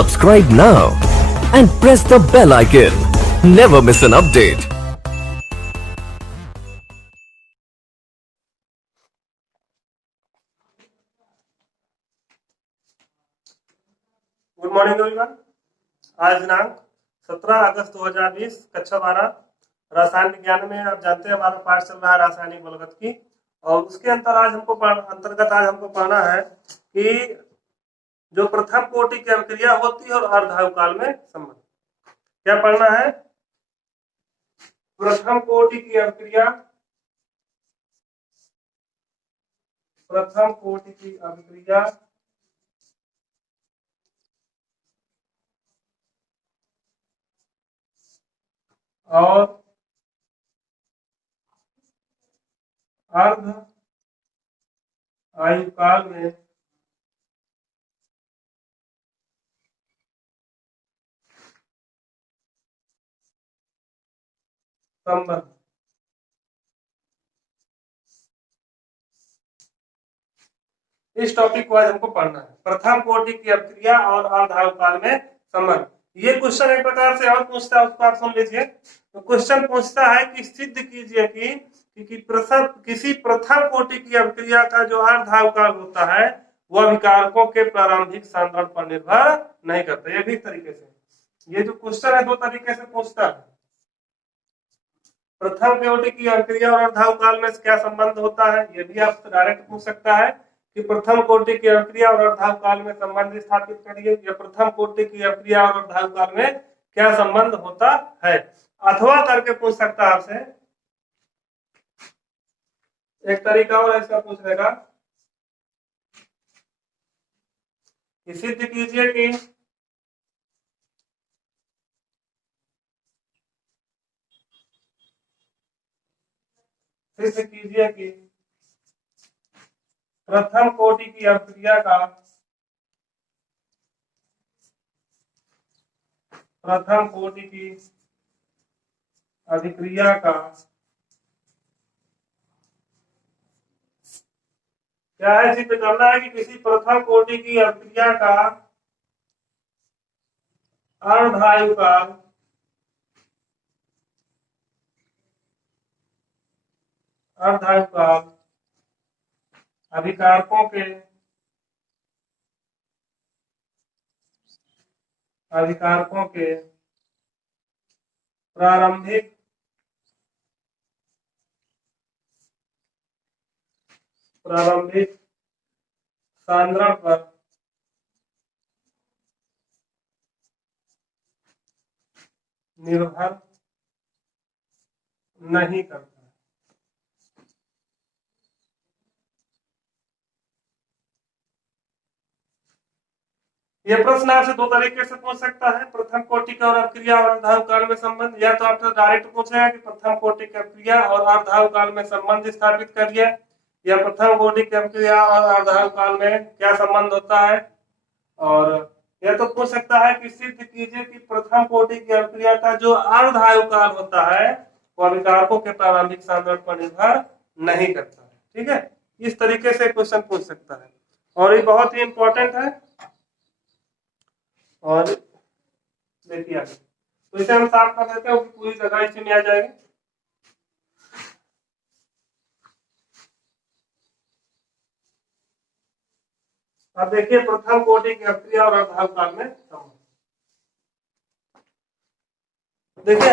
Subscribe now and press the bell icon. Never miss an update. Good morning everyone. आज दिनांक 17 अगस्त 2020 कक्षा 12 रसायन विज्ञान में आप जानते हैं हमारा पाठ चल रहा है रासायनिक बलगत और उसके अंतर्गत आज हमको पढ़ना है कि जो प्रथम कोटि की अभिक्रिया होती है और अर्धआयुकाल में संबंध। क्या पढ़ना है? प्रथम कोटि की अभिक्रिया, प्रथम कोटि की अभिक्रिया और अर्ध आयुकाल में संबंध। इस टॉपिक को आज हमको पढ़ना है, प्रथम कोटि की अभिक्रिया और अर्धआयुकाल में संबंध। ये क्वेश्चन एक प्रकार से और पूछता है, उसको आप सुन लीजिए। तो क्वेश्चन पूछता है कि सिद्ध कीजिए कि किसी प्रथम कोटि की अभिक्रिया का जो अर्धआयुकाल होता है वह अभिकारकों के प्रारंभिक सांद्रण पर निर्भर नहीं करता। ये भी तरीके से, ये जो क्वेश्चन है दो तरीके से पूछता है। प्रथम कोटि की अभिक्रिया और अर्धआयुकाल में क्या संबंध होता है, ये भी आपसे डायरेक्ट पूछ सकता है कि प्रथम कोटि की अभिक्रिया और अर्धआयुकाल में संबंध स्थापित करिए, या प्रथम कोटि की अभिक्रिया और अर्धआयुकाल में क्या संबंध होता है। अथवा करके पूछ सकता है आपसे। एक तरीका और इसका पूछने का, सिद्ध कीजिए कि प्रथम कोटि की अभिक्रिया का प्रथम कोटि की अभिक्रिया का क्या है, सिद्ध करना है कि किसी प्रथम कोटि की अभिक्रिया का अर्धआयुकाल अभिकारकों के प्रारंभिक सांद्रण पर निर्भर नहीं करता। यह प्रश्न आपसे दो तरीके से पूछ सकता है, प्रथम कोटि की और अभिक्रिया और अर्धआयुकाल में संबंध। या तो आपसे डायरेक्ट पूछेगा कि प्रथम कोटि की अभिक्रिया और अर्धआयुकाल में संबंध स्थापित करिए, या प्रथम कोटि की अभिक्रिया और अर्धआयुकाल में क्या संबंध होता है। और यह तो पूछ सकता है कि सिद्ध कीजिए कि प्रथम कोटि की अभिक्रिया का जो अर्धआयुकाल होता है वो अभिकारकों के प्रारंभिक सांद्रण पर निर्भर नहीं करता है। ठीक है, इस तरीके से क्वेश्चन पूछ सकता है और ये बहुत ही इंपॉर्टेंट है। और देखिए आगे, तो इसे हम साफ कर देते हैं, पूरी जगह इसी में आ जाएगी। अब देखिए प्रथम कोटि की अभिक्रिया और अर्धआयुकाल में संबंध। देखिए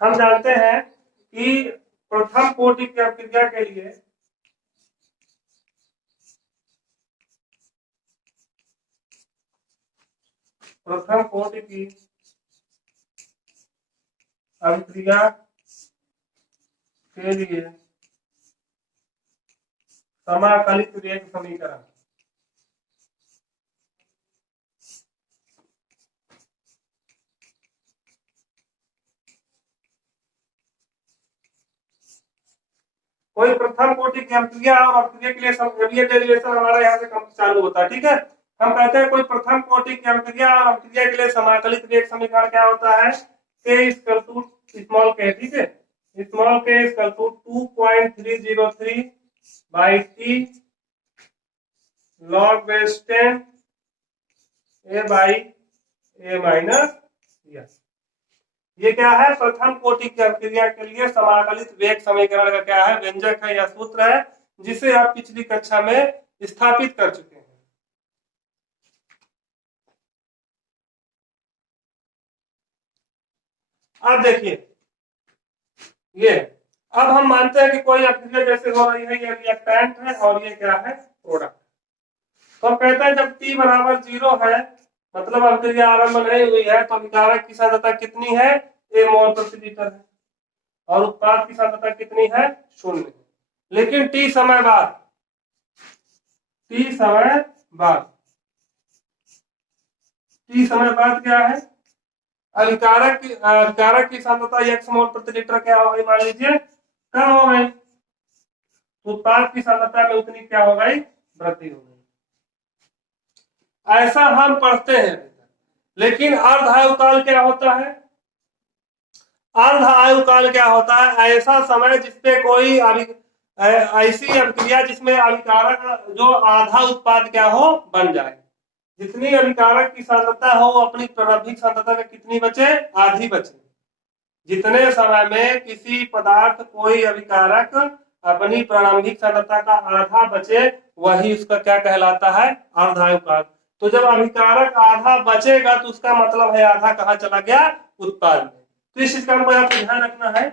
हम जानते हैं कि प्रथम कोटि की अभिक्रिया के लिए प्रथम कोटि की अभिक्रिया के लिए समाकलित वेग समीकरण कोई प्रथम कोटि की अभिक्रिया और अभिक्रिया के लिए डेरिवेशन हमारा यहाँ से चालू होता है। ठीक है, हम कहते हैं कोई प्रथम कोटि की अभिक्रिया और अभिक्रिया के लिए समाकलित वेग समीकरण क्या होता है, K equal to small k। ठीक है, small k equal to 2.303 by t log base 10 a by a minus yes. ये क्या है, प्रथम कोटि की अभिक्रिया के लिए समाकलित वेग समीकरण का क्या है, व्यंजक है या सूत्र है, जिसे आप पिछली कक्षा में स्थापित कर चुके हैं। अब देखिए ये, अब हम मानते हैं कि कोई अभिक्रिया जैसे हो रही है, ये रिएक्टेंट है और ये क्या है, प्रोडक्ट। तो कहते हैं जब t बराबर 0 है, मतलब अभिक्रिया आरंभ नहीं हुई है, तो अभिकारक की सांद्रता कितनी है, a मोल प्रति लीटर है, और उत्पाद की सांद्रता कितनी है, 0 है। लेकिन t समय बाद क्या है, अभिकारक की सांद्रता x मोल प्रति लीटर क्या हो गई, मान लीजिए कम हो गई, उत्पाद की सांद्रता में उतनी क्या हो गई, वृद्धि हो गई। ऐसा हम पढ़ते हैं। लेकिन अर्ध आयुकाल क्या होता है, अर्ध आयुकाल क्या होता है, ऐसा समय जिसपे कोई ऐसी अभिक्रिया जिसमें अभिकारक जो आधा उत्पाद क्या हो, बन जाए। जितनी अभिकारक की सांद्रता हो वो अपनी प्रारंभिक सांद्रता में कितनी बचे, आधी बचे। जितने समय में किसी पदार्थ कोई अभिकारक अपनी प्रारंभिक सांद्रता का आधा बचे, वही उसका क्या कहलाता है, अर्ध आयुकाल। तो जब अभिकारक आधा बचेगा तो उसका मतलब है आधा कहाँ चला गया, उत्पाद में। तो इस चीज का हमको यहाँ ध्यान रखना है।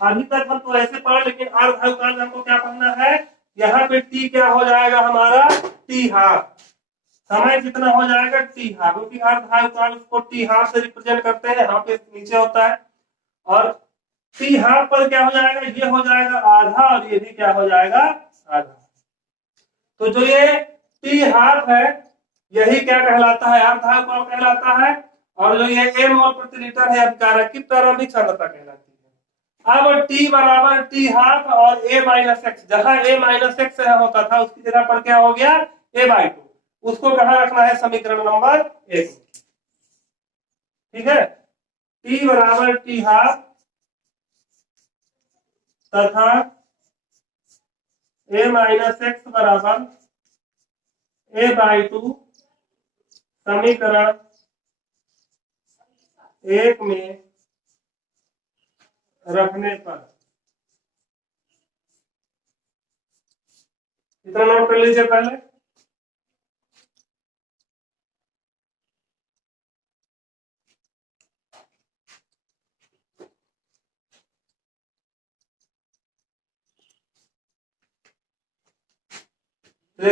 अभी तक हम तो ऐसे पढ़, लेकिन अर्ध आयुकाल में हमको क्या पढ़ना है, यहाँ पे टी क्या हो जाएगा हमारा, टी हाफ, समय कितना हो जाएगा, टी हाफ, क्योंकि अर्ध आयुकाल उसको टी हाफ से रिप्रेजेंट करते हैं, यहाँ पे नीचे होता है। और टी हाफ पर क्या हो जाएगा, ये हो जाएगा आधा और ये भी क्या हो जाएगा, आधा। तो जो ये टी हाफ है यही क्या कहलाता है, अर्ध आयुकाल कहलाता है। और जो ये a मोल प्रति लीटर है अभिकारक की प्रारंभिक सांद्रता कहलाती है। अब t बराबर टी हाफ और a माइनस एक्स, जहां a माइनस एक्स होता था उसकी जगह पर क्या हो गया, a/2, उसको कहां रखना है, समीकरण नंबर 1। ठीक है, t बराबर टी हाफ तथा a माइनस एक्स बराबर a/2 समीकरण 1 में रखने पर, इतना नोट कर लीजिए पहले।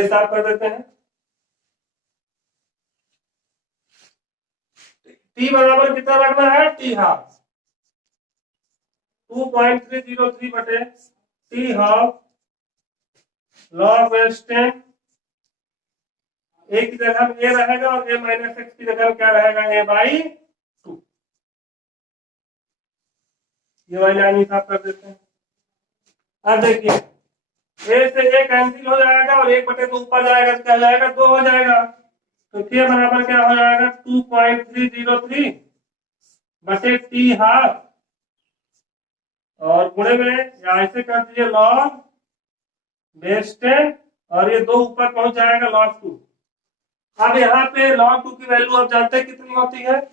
साफ कर देते हैं। टी बराबर कितना रखना है, टी हाफ 2.303 बटे टी हाफ लॉग वेस्टेन, ए की जगह ए रहेगा और ए माइनस एक्स की जगह क्या रहेगा, a/2। ये वाली लाइन साफ कर देते हैं। अब देखिए ए से ए कैंसिल हो जाएगा और 1/2 ऊपर जाएगा तो क्या जाएगा, 2 हो जाएगा। तो के बराबर क्या हो जाएगा, 2.303 बटे टी हाफ और गुणे में या ऐसे कर दीजिए लॉग बेस 10 और ये 2 ऊपर पहुंच जाएगा log 2। अब यहाँ पे log 2 की वैल्यू आप जानते हैं कितनी होती है,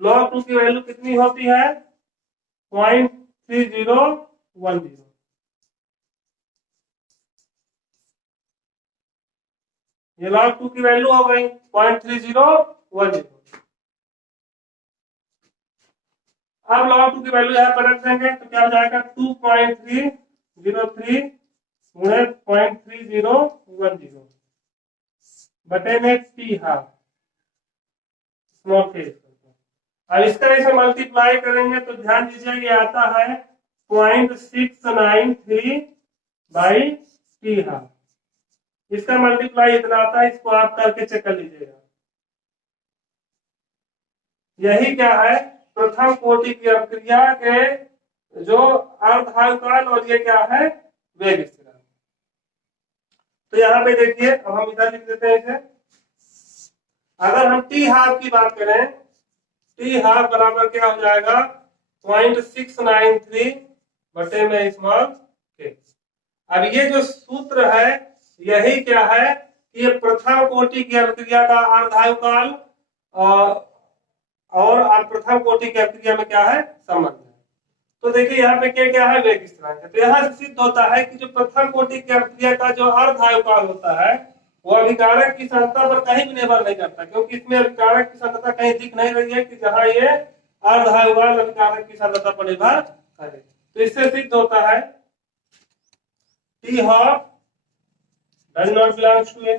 log 2 की वैल्यू कितनी होती है, 0.3010। ये log 2 की वैल्यू हो गई 0.3010। अब log 2 की वैल्यू यहाँ पर रख देंगे तो क्या हो जाएगा, 2.303 गुणे 0.3010 बटे में टी हाफ स्मॉल केस। अब इसका इसे मल्टीप्लाई करेंगे तो ध्यान दीजिए ये आता है 0.693 बाई टी हाफ। इसका मल्टीप्लाई इतना आता है, इसको आप करके चेक कर लीजिएगा। यही क्या है, प्रथम कोटि की अभिक्रिया के जो अर्ध आयुकाल और ये क्या है, वेग स्थिरांक। तो यहाँ पे देखिए, अब हम इधर लिख देते हैं इसे। अगर हम टी हाफ की बात करें, टी हाफ बराबर क्या हो जाएगा, 0.693 बटे में स्मॉल के। अब ये जो सूत्र है यही क्या है कि ये प्रथम कोटि की अभिक्रिया का अर्धायुकाल और प्रथम कोटि की अभिक्रिया में क्या है, संबंध है। तो देखिए यहाँ पे क्या क्या है, वेग स्थिरांक है। तो यहाँ से सिद्ध होता है कि जो प्रथम कोटि की अभिक्रिया का जो अर्धायुकाल होता है वो अभिकारक की सांद्रता पर कहीं भी निर्भर नहीं करता, क्योंकि इसमें अभिकारक की सांद्रता कहीं दिख नहीं रही है कि जहां ये अर्धायुकाल अभिकारक की सांद्रता पर निर्भर करे। तो इससे सिद्ध होता है T half does not belongs to A.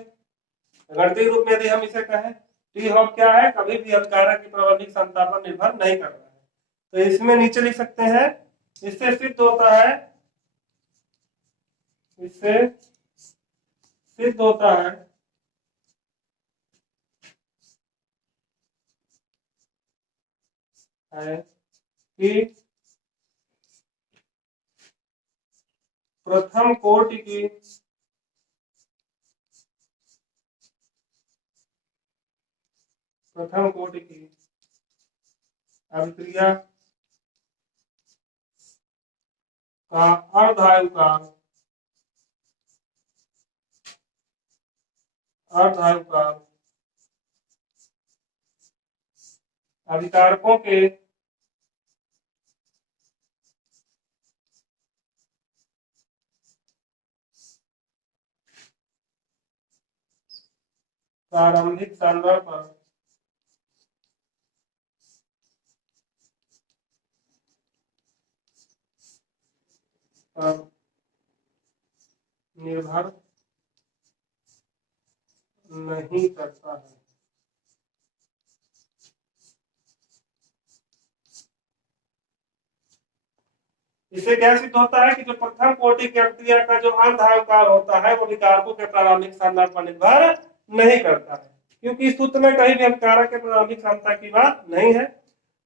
गणितीय रूप में यदि हम इसे कहें, टी हाफ क्या है, कभी भी अभिकारक की प्रारंभिक सांद्रता पर निर्भर नहीं कर रहा है। तो इसमें नीचे लिख सकते हैं, इससे सिद्ध होता है, इससे सिद्ध होता है कि प्रथम कोटि की अभिक्रिया का अर्धायुकाल अभिकारकों के प्रारंभिक सांद्रता पर निर्भर नहीं करता है। इससे क्या सिद्ध होता है कि जो प्रथम कोटि की अभिक्रिया का जो अर्धायुकाल होता है वो अभिकारकों के प्रारंभिक सांद्रता पर निर्भर नहीं करता है, क्योंकि इस सूत्र में कहीं भी अभिकारक के प्रारंभिक सांद्रता की बात नहीं है।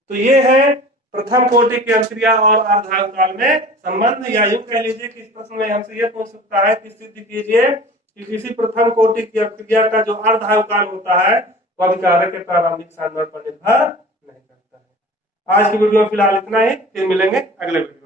तो ये है प्रथम कोटि की अभिक्रिया और अर्धायुकाल में संबंध। या यूं कह लीजिए कि इस प्रश्न में हमसे ये पूछ सकता है कि सिद्ध कीजिए कि किसी प्रथम कोटि की अभिक्रिया का जो अर्धायुकाल होता है वो अभिकारक के प्रारंभिक सांद्रता पर निर्भर नहीं करता है। आज की वीडियो में फिलहाल इतना ही, फिर मिलेंगे अगले वीडियो।